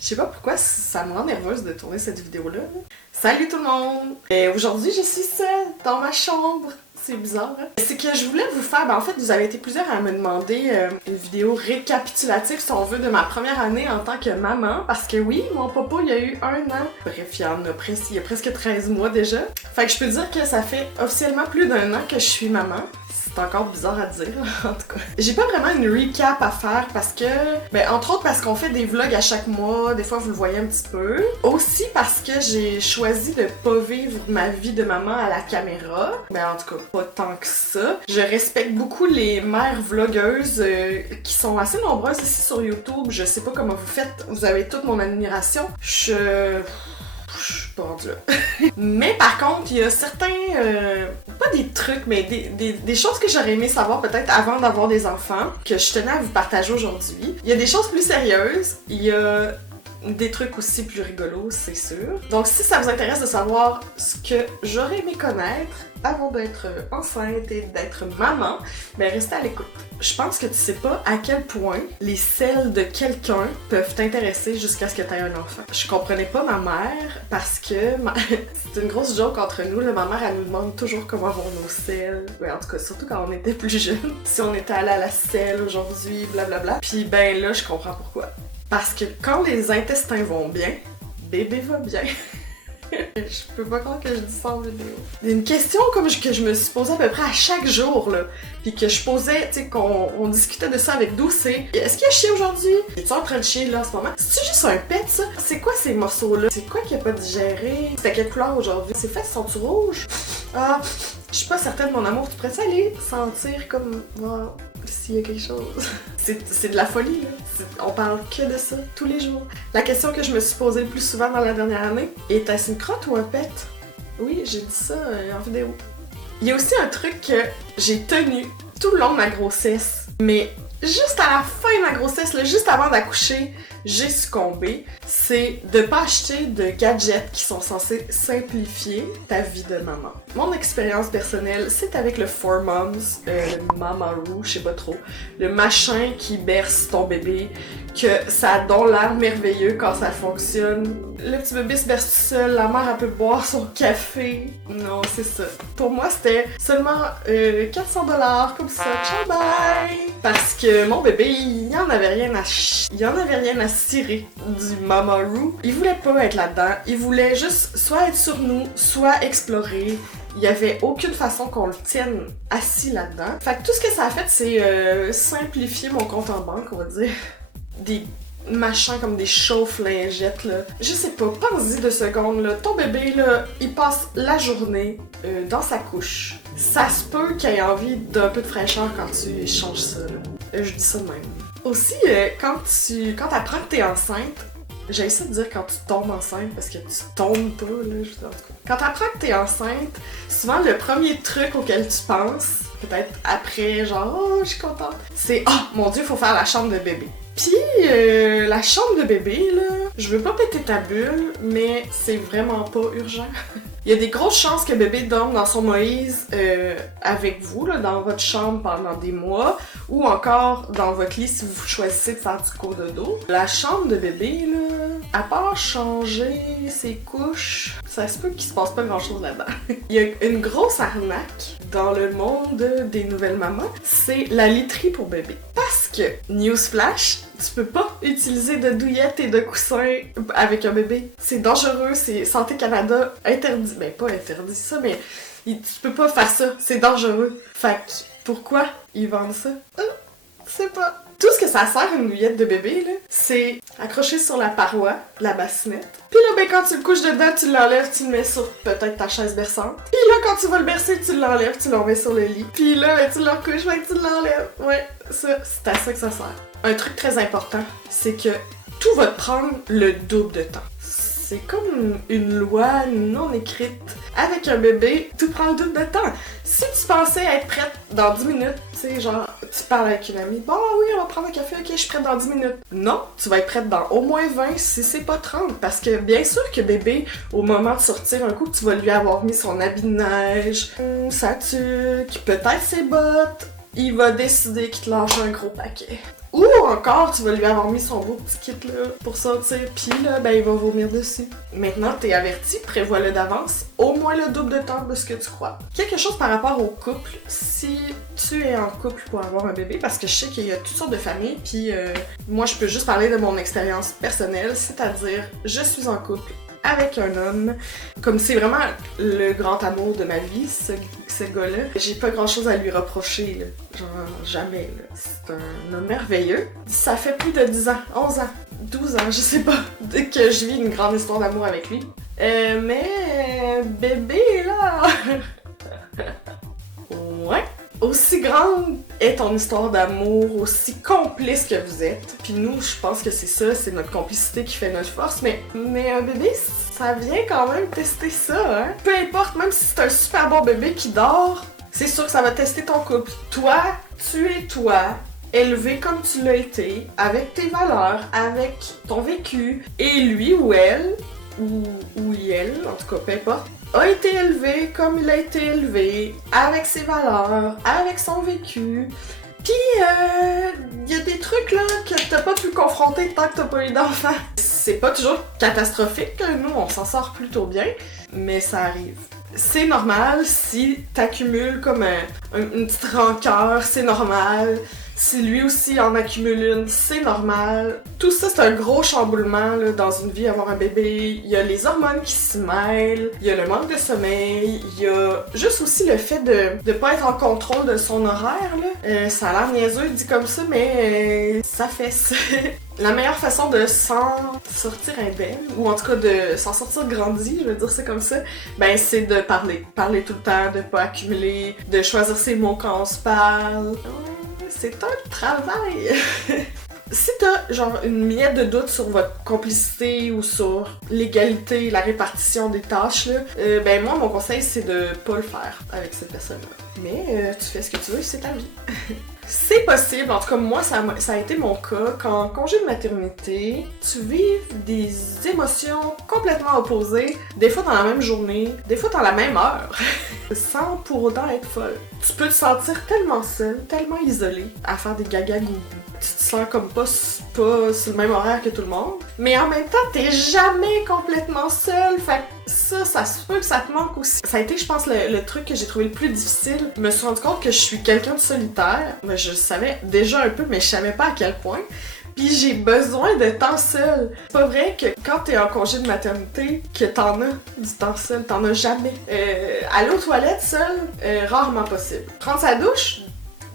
Je sais pas pourquoi ça me rend nerveuse de tourner cette vidéo-là. Salut tout le monde! Aujourd'hui, je suis seule dans ma chambre. C'est bizarre, hein? C'est que je voulais vous faire... en fait, vous avez été plusieurs à me demander une vidéo récapitulative, si on veut, de ma première année en tant que maman. Parce que oui, mon papa, il y a eu 1 an. Bref, il y a presque 13 mois déjà. Fait que je peux dire que ça fait officiellement plus d'1 an que je suis maman. C'est encore bizarre à dire, en tout cas. J'ai pas vraiment une recap à faire parce que... entre autres parce qu'on fait des vlogs à chaque mois, des fois vous le voyez un petit peu. Aussi parce que j'ai choisi de pas vivre ma vie de maman à la caméra. En tout cas, pas tant que ça. Je respecte beaucoup les mères vlogueuses qui sont assez nombreuses ici sur YouTube. Je sais pas comment vous faites, vous avez toute mon admiration. Je suis pas rendue là. Mais par contre, il y a certains... pas des trucs, mais des choses que j'aurais aimé savoir peut-être avant d'avoir des enfants, que je tenais à vous partager aujourd'hui. Il y a des choses plus sérieuses, il y a des trucs aussi plus rigolos, c'est sûr. Donc si ça vous intéresse de savoir ce que j'aurais aimé connaître avant d'être enceinte et d'être maman, restez à l'écoute. Je pense que tu sais pas à quel point les selles de quelqu'un peuvent t'intéresser jusqu'à ce que tu aies un enfant. Je comprenais pas ma mère parce que c'est une grosse joke entre nous. Ma mère, elle nous demande toujours comment vont nos selles. En tout cas, surtout quand on était plus jeunes. Si on était allé à la selle aujourd'hui, blablabla. Puis là, je comprends pourquoi. Parce que quand les intestins vont bien, bébé va bien. Je peux pas croire que je dis ça en vidéo. Une question que je me suis posée à peu près à chaque jour, là, puis que je posais, tu sais, qu'on discutait de ça avec Dou, c'est est-ce qu'il y a chier aujourd'hui? Es-tu en train de chier là en ce moment? C'est-tu juste un pet ça? C'est quoi ces morceaux-là? C'est quoi qui a pas digéré? C'est à quelle couleur aujourd'hui? C'est fait, sont-tu rouges? Ah, je suis pas certaine, mon amour, tu pourrais aller sentir comme s'il y a quelque chose. C'est de la folie, là. On parle que de ça, tous les jours. La question que je me suis posée le plus souvent dans la dernière année, est-ce une crotte ou un pet? Oui, j'ai dit ça en vidéo. Il y a aussi un truc que j'ai tenu tout le long de ma grossesse, mais juste à la fin de ma grossesse, là, juste avant d'accoucher, j'ai succombé, c'est de pas acheter de gadgets qui sont censés simplifier ta vie de maman. Mon expérience personnelle, c'est avec le 4Moms, le Mamaroo, je sais pas trop, le machin qui berce ton bébé, que ça a donc l'air merveilleux quand ça fonctionne. Le petit bébé se berce tout seul, la mère elle peut boire son café. Non, c'est ça. Pour moi, c'était seulement 400$ comme ça. Ciao bye! Parce que mon bébé, il y en avait rien à cirer du Mamaroo. Il voulait pas être là-dedans. Il voulait juste soit être sur nous, soit explorer. Il y avait aucune façon qu'on le tienne assis là-dedans. Fait que tout ce que ça a fait, c'est simplifier mon compte en banque, on va dire. Des machins comme des chauffe-lingettes, là. Je sais pas, pense-y 2 secondes, là. Ton bébé, là, il passe la journée dans sa couche. Ça se peut qu'il ait envie d'un peu de fraîcheur quand tu changes ça, là. Je dis ça de même. Aussi, quand t'apprends que t'es enceinte, j'ai essayé de dire quand tu tombes enceinte, parce que tu tombes pas, là, je sais en tout cas. Quand t'apprends que t'es enceinte, souvent le premier truc auquel tu penses, peut-être après, genre, oh, je suis contente, c'est, oh, mon Dieu, faut faire la chambre de bébé. Pis, la chambre de bébé, là, je veux pas péter ta bulle, mais c'est vraiment pas urgent. Il y a des grosses chances que bébé dorme dans son Moïse avec vous, là, dans votre chambre pendant des mois, ou encore dans votre lit si vous choisissez de faire du cododo. La chambre de bébé, là, à part changer ses couches, ça se peut qu'il se passe pas grand-chose là-dedans. Il y a une grosse arnaque dans le monde des nouvelles mamans, c'est la literie pour bébé. Parce que, newsflash, tu peux pas utiliser de douillettes et de coussins avec un bébé. C'est dangereux, c'est Santé Canada interdit. Pas interdit ça, mais tu peux pas faire ça. C'est dangereux. Fait que, pourquoi ils vendent ça? Je sais pas. Tout ce que ça sert une nouillette de bébé, là, c'est accroché sur la paroi, la bassinette. Puis là, ben, quand tu le couches dedans, tu l'enlèves, tu le mets sur peut-être ta chaise berçante. Puis là, quand tu vas le bercer, tu l'enlèves, tu le remets sur le lit. Puis là, ben, tu le recouches, ben, tu l'enlèves. Ouais, ça, c'est à ça que ça sert. Un truc très important, c'est que tout va te prendre le double de temps. C'est comme une loi non écrite. Avec un bébé, tout prend le double de temps. Si tu pensais être prête dans 10 minutes, tu sais, genre, tu parles avec une amie, bon oui, on va prendre un café, ok, je suis prête dans 10 minutes. Non, tu vas être prête dans au moins 20 si c'est pas 30. Parce que bien sûr que bébé, au moment de sortir, un coup, tu vas lui avoir mis son habit de neige, sa tuque, peut-être ses bottes, il va décider qu'il te lâche un gros paquet. Ou encore, tu vas lui avoir mis son beau petit kit là, pour sortir, pis là, ben il va vomir dessus. Maintenant, t'es averti, prévois-le d'avance, au moins le double de temps de ce que tu crois. Quelque chose par rapport au couple, si tu es en couple pour avoir un bébé, parce que je sais qu'il y a toutes sortes de familles, puis moi je peux juste parler de mon expérience personnelle, c'est-à-dire, je suis en couple avec un homme, comme c'est vraiment le grand amour de ma vie, ce gars-là. J'ai pas grand-chose à lui reprocher, là. Genre, jamais, là. C'est un homme merveilleux. Ça fait plus de 10 ans, 11 ans, 12 ans, je sais pas, que je vis une grande histoire d'amour avec lui. Mais bébé, là... ouais. Aussi grande est ton histoire d'amour, aussi complice que vous êtes. Puis nous, je pense que c'est ça, c'est notre complicité qui fait notre force. Mais un bébé, ça vient quand même tester ça, hein. Peu importe, même si c'est un super bon bébé qui dort, c'est sûr que ça va tester ton couple. Toi, tu es toi, élevé comme tu l'as été, avec tes valeurs, avec ton vécu. Et lui ou elle, ou elle, en tout cas, peu importe, a été élevé comme il a été élevé, avec ses valeurs, avec son vécu. Pis, y a des trucs là que t'as pas pu confronter tant que t'as pas eu d'enfant. C'est pas toujours catastrophique, nous on s'en sort plutôt bien, mais ça arrive. C'est normal si t'accumules comme une petite rancœur, c'est normal. Si lui aussi en accumule une, c'est normal. Tout ça, c'est un gros chamboulement là, dans une vie, avoir un bébé. Il y a les hormones qui se mêlent, il y a le manque de sommeil, il y a juste aussi le fait de pas être en contrôle de son horaire. Là. Ça a l'air niaiseux dit comme ça, mais ça fait ça. La meilleure façon de s'en sortir indemne, ou en tout cas de s'en sortir grandi, je veux dire ça comme ça, ben c'est de parler. Parler tout le temps, de pas accumuler, de choisir ses mots quand on se parle. C'est un travail! Si t'as genre une miette de doute sur votre complicité ou sur l'égalité, la répartition des tâches, là, ben moi mon conseil c'est de pas le faire avec cette personne-là. Mais tu fais ce que tu veux, c'est ta vie. C'est possible, en tout cas moi ça a été mon cas, qu'en congé de maternité, tu vives des émotions complètement opposées, des fois dans la même journée, des fois dans la même heure, sans pour autant être folle. Tu peux te sentir tellement seule, tellement isolée, à faire des gaga gougou. Tu te sens comme pas sur le même horaire que tout le monde, mais en même temps t'es jamais complètement seule, fait que ça se peut que ça te manque aussi. Ça a été, je pense, le truc que j'ai trouvé le plus difficile. Je me suis rendu compte que je suis quelqu'un de solitaire. Je savais déjà un peu, mais je savais pas à quel point. Puis j'ai besoin de temps seul. C'est pas vrai que quand t'es en congé de maternité, que t'en as du temps seul. T'en as jamais. Aller aux toilettes seul, rarement possible. Prendre sa douche,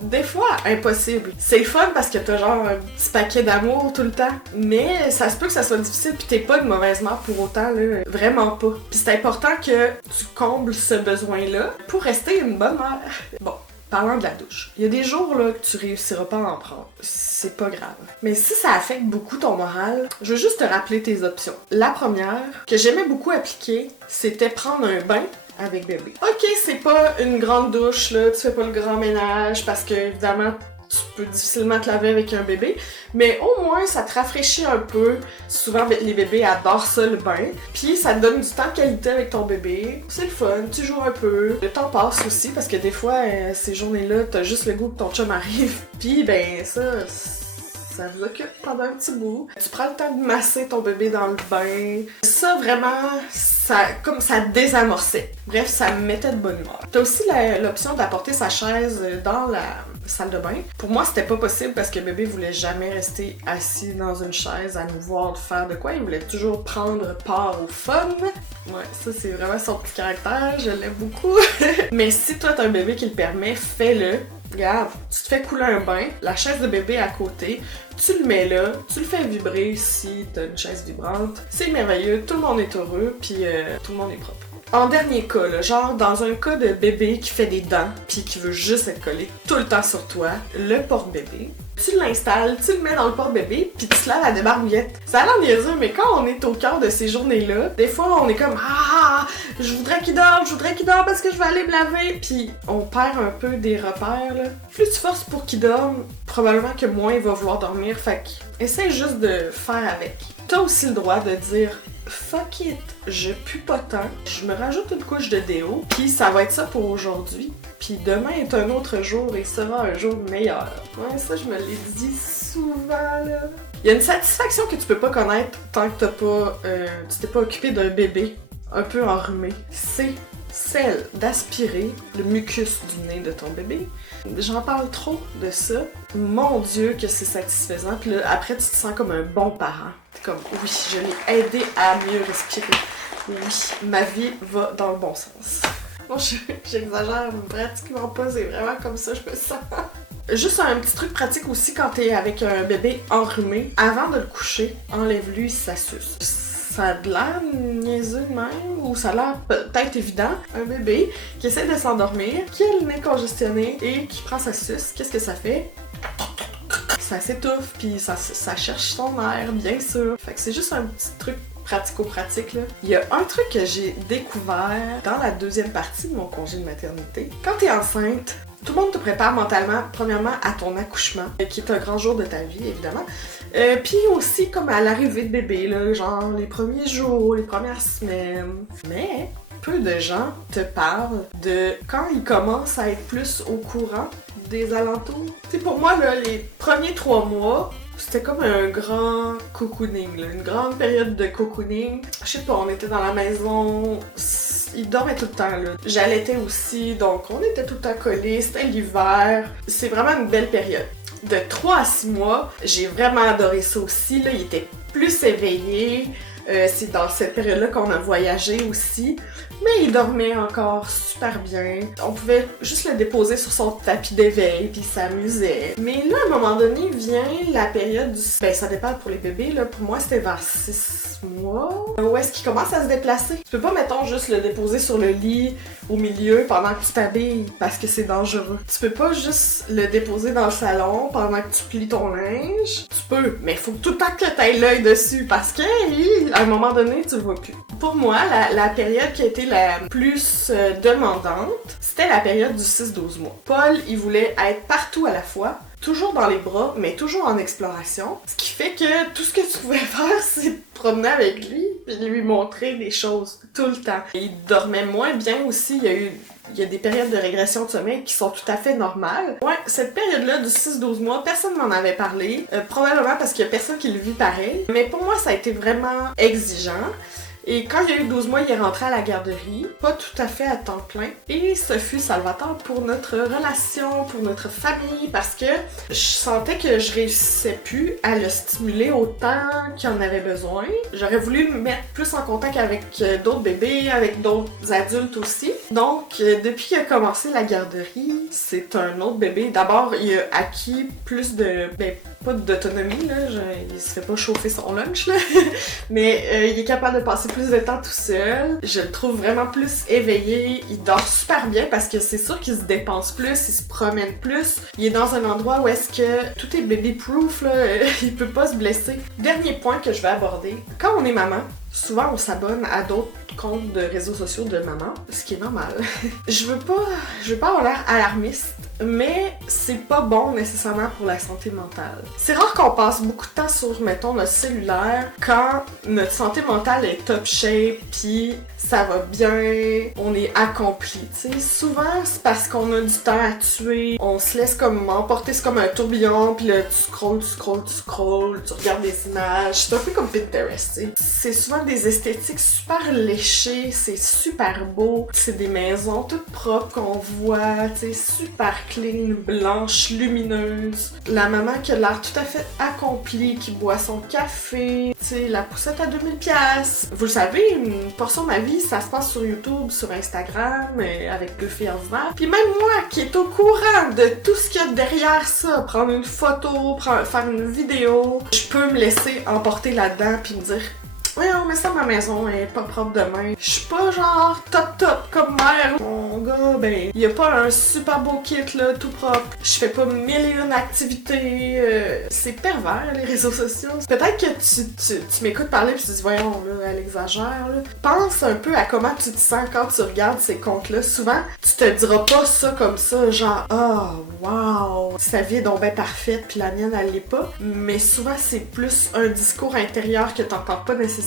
des fois, impossible. C'est le fun parce que t'as genre un petit paquet d'amour tout le temps, mais ça se peut que ça soit difficile pis t'es pas de mauvaise mère pour autant, là. Vraiment pas. Pis c'est important que tu combles ce besoin-là pour rester une bonne mère. Bon. Parlant de la douche, il y a des jours là que tu réussiras pas à en prendre. C'est pas grave. Mais si ça affecte beaucoup ton moral, je veux juste te rappeler tes options. La première, que j'aimais beaucoup appliquer, c'était prendre un bain avec bébé. Ok, c'est pas une grande douche, là, tu fais pas le grand ménage parce que, évidemment, tu peux difficilement te laver avec un bébé, mais au moins ça te rafraîchit un peu. Souvent les bébés adorent ça, le bain, puis ça te donne du temps de qualité avec ton bébé. C'est le fun, tu joues un peu. Le temps passe aussi parce que des fois ces journées-là, t'as juste le goût que ton chum arrive, puis ben ça vous occupe pendant un petit bout. Tu prends le temps de masser ton bébé dans le bain. Ça, vraiment, ça désamorçait. Bref, ça me mettait de bonne humeur. T'as aussi l'option d'apporter sa chaise dans la salle de bain. Pour moi, c'était pas possible parce que bébé voulait jamais rester assis dans une chaise à nous voir faire de quoi. Il voulait toujours prendre part au fun. Ouais, ça, c'est vraiment son petit caractère. Je l'aime beaucoup. Mais si toi, t'as un bébé qui le permet, fais-le. regarde, tu te fais couler un bain, la chaise de bébé à côté, tu le mets là, tu le fais vibrer si t'as une chaise vibrante. C'est merveilleux, tout le monde est heureux, puis tout le monde est propre. En dernier cas, là, genre dans un cas de bébé qui fait des dents puis qui veut juste être collé tout le temps sur toi, le porte-bébé, tu l'installes, tu le mets dans le porte-bébé puis tu te laves à débarbouillette. Ça a l'air niaiseux, mais quand on est au cœur de ces journées-là, des fois on est comme je voudrais qu'il dorme parce que je vais aller me laver, puis on perd un peu des repères là. Plus tu forces pour qu'il dorme, probablement que moins il va vouloir dormir, fait que essaie juste de faire avec. T'as aussi le droit de dire fuck it, je pue pas tant, je me rajoute une couche de déo, puis ça va être ça pour aujourd'hui, puis demain est un autre jour et sera un jour meilleur. Ouais, ça je me l'ai dit souvent là. Il y a une satisfaction que tu peux pas connaître tant que tu t'es pas occupé d'un bébé un peu enrhumé. C'est celle d'aspirer le mucus du nez de ton bébé. J'en parle trop de ça. Mon Dieu que c'est satisfaisant. Puis là, après, tu te sens comme un bon parent. T'es comme, oui, je l'ai aidé à mieux respirer. Oui, ma vie va dans le bon sens. Bon, j'exagère pratiquement pas, c'est vraiment comme ça, je me sens. Juste un petit truc pratique aussi quand t'es avec un bébé enrhumé. Avant de le coucher, enlève-lui sa suce. Ça a de l'air niaiseux de même, ou ça a l'air peut-être évident. Un bébé qui essaie de s'endormir, qui a le nez congestionné et qui prend sa suce, qu'est-ce que ça fait? Ça s'étouffe, puis ça cherche son air, bien sûr. Fait que c'est juste un petit truc pratico-pratique, là. Il y a un truc que j'ai découvert dans la deuxième partie de mon congé de maternité. Quand t'es enceinte, tout le monde te prépare mentalement, premièrement, à ton accouchement, qui est un grand jour de ta vie, évidemment. Puis aussi comme à l'arrivée de bébé, là, genre les premiers jours, les premières semaines. Mais peu de gens te parlent de quand ils commencent à être plus au courant des alentours. Tu sais, pour moi, là, les premiers 3 mois, c'était comme un grand cocooning, là, une grande période de cocooning. Je sais pas, on était dans la maison, il dormait tout le temps, là. J'allaitais aussi, donc on était tout le temps collés, c'était l'hiver. C'est vraiment une belle période. De 3 à 6 mois, j'ai vraiment adoré ça aussi, là. Il était plus éveillé. C'est dans cette période-là qu'on a voyagé aussi. Mais il dormait encore super bien. On pouvait juste le déposer sur son tapis d'éveil puis il s'amusait. Mais là, à un moment donné, vient la période du... Ben, ça dépend pour les bébés, là. Pour moi, c'était vers 6 mois. Où est-ce qu'il commence à se déplacer? Tu peux pas, mettons, juste le déposer sur le lit au milieu pendant que tu t'habilles parce que c'est dangereux. Tu peux pas juste le déposer dans le salon pendant que tu plies ton linge. Tu peux, mais il faut tout le temps que t'ailles l'œil dessus parce que, à un moment donné, tu le vois plus. Pour moi, la période qui a été la plus demandante, c'était la période du 6-12 mois. Paul, il voulait être partout à la fois, toujours dans les bras, mais toujours en exploration. Ce qui fait que tout ce que tu pouvais faire, c'est te promener avec lui puis lui montrer des choses tout le temps. Il dormait moins bien aussi, il y a des périodes de régression de sommeil qui sont tout à fait normales. Ouais, cette période-là du 6-12 mois, personne m'en avait parlé. Probablement parce qu'il y a personne qui le vit pareil. Mais pour moi, ça a été vraiment exigeant. Et quand il y a eu 12 mois, il est rentré à la garderie, pas tout à fait à temps plein. Et ce fut salvateur pour notre relation, pour notre famille, parce que je sentais que je réussissais plus à le stimuler autant qu'il en avait besoin. J'aurais voulu me mettre plus en contact avec d'autres bébés, avec d'autres adultes aussi. Donc, depuis qu'il a commencé la garderie, c'est un autre bébé. D'abord, il a acquis plus de... pas d'autonomie, là. Il se fait pas chauffer son lunch, là. Mais il est capable de passer plus de temps tout seul. Je le trouve vraiment plus éveillé. Il dort super bien parce que c'est sûr qu'il se dépense plus, il se promène plus. Il est dans un endroit où est-ce que tout est baby-proof, là. Il peut pas se blesser. Dernier point que je vais aborder. Quand on est maman, souvent on s'abonne à d'autres comptes de réseaux sociaux de maman, ce qui est normal. Je veux pas avoir l'air alarmiste, mais c'est pas bon nécessairement pour la santé mentale. C'est rare qu'on passe beaucoup de temps sur, mettons, notre cellulaire quand notre santé mentale est top shape, pis ça va bien, on est accompli, tu sais. Souvent, c'est parce qu'on a du temps à tuer, on se laisse comme emporter, c'est comme un tourbillon, pis là, tu scrolls, tu regardes des images, c'est un peu comme Pinterest, tu sais. C'est souvent des esthétiques super léchées, c'est super beau, c'est des maisons toutes propres qu'on voit, tu sais, super clean, blanche, lumineuse. La maman qui a l'air tout à fait accomplie, qui boit son café. Tu sais, la poussette à 2000$. Vous le savez, une portion de ma vie, ça se passe sur YouTube, sur Instagram, avec deux filles ordinaires. Puis même moi, qui est au courant de tout ce qu'il y a derrière ça, prendre une photo, faire une vidéo, je peux me laisser emporter là-dedans puis me dire oui, mais ça, ma maison est pas propre demain. Je suis pas genre top comme mère. Mon gars, ben, y a pas un super beau kit là, tout propre. Je fais pas 1001 activités. C'est pervers, les réseaux sociaux. Peut-être que tu m'écoutes parler pis tu te dis, voyons, là, elle exagère, là. Pense un peu à comment tu te sens quand tu regardes ces comptes-là. Souvent, tu te diras pas ça comme ça, genre, oh, wow, sa vie est donc ben parfaite pis la mienne, elle l'est pas. Mais souvent, c'est plus un discours intérieur que t'entends pas nécessairement,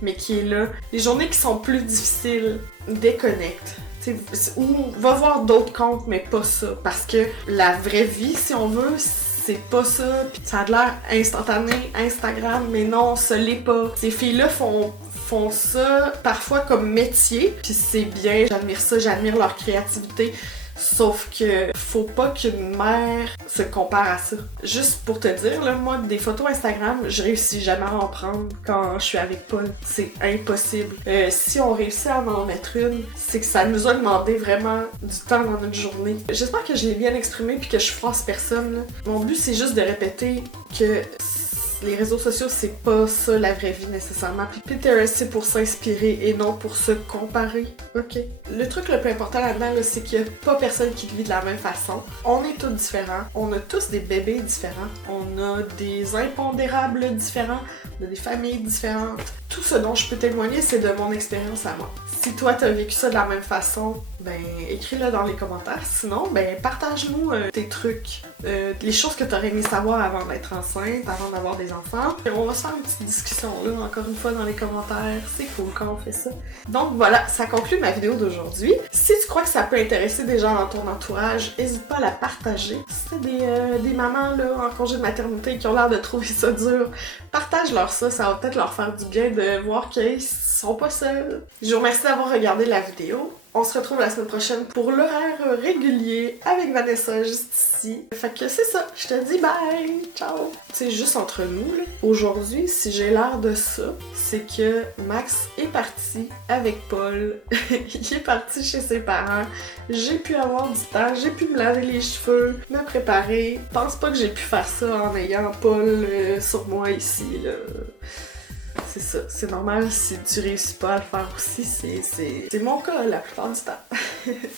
mais qui est là. Les journées qui sont plus difficiles, déconnecte. Ou va voir d'autres comptes, mais pas ça. Parce que la vraie vie, si on veut, c'est pas ça. Puis ça a l'air instantané, Instagram, mais non, ça l'est pas. Ces filles-là font ça parfois comme métier, puis c'est bien, j'admire ça, j'admire leur créativité. Sauf que faut pas qu'une mère se compare à ça. Juste pour te dire, là, moi, des photos Instagram, je réussis jamais à en prendre quand je suis avec Paul. C'est impossible. Si on réussit à en mettre une, c'est que ça nous a demandé vraiment du temps dans notre journée. J'espère que je l'ai bien exprimé puis que je froisse personne, là. Mon but, c'est juste de répéter que les réseaux sociaux, c'est pas ça la vraie vie nécessairement. Puis Pinterest, c'est pour s'inspirer et non pour se comparer. Ok. Le truc le plus important là-dedans, là, c'est qu'il y a pas personne qui vit de la même façon. On est tous différents. On a tous des bébés différents. On a des impondérables différents. On a des familles différentes. Tout ce dont je peux témoigner, c'est de mon expérience à moi. Si toi, t'as vécu ça de la même façon, ben, écris-le dans les commentaires. Sinon, ben, partage-nous tes trucs, les choses que t'aurais aimé savoir avant d'être enceinte, avant d'avoir des enfants. Et on va se faire une petite discussion, là, encore une fois, dans les commentaires. C'est cool quand on fait ça. Donc voilà, ça conclut ma vidéo d'aujourd'hui. Si tu crois que ça peut intéresser des gens dans ton entourage, n'hésite pas à la partager. Si t'as des mamans, là, en congé de maternité qui ont l'air de trouver ça dur, partage-leur ça. Ça va peut-être leur faire du bien de voir qu'ils sont pas seuls. Je vous remercie d'avoir regardé la vidéo. On se retrouve la semaine prochaine pour l'horaire régulier avec Vanessa juste ici. Fait que c'est ça, je te dis bye, ciao! C'est juste entre nous, là. Aujourd'hui, si j'ai l'air de ça, c'est que Max est parti avec Paul. Il est parti chez ses parents. J'ai pu avoir du temps, j'ai pu me laver les cheveux, me préparer. Pense pas que j'ai pu faire ça en ayant Paul sur moi ici, là. C'est ça, c'est normal si tu réussis pas à le faire aussi, c'est mon cas la plupart du temps.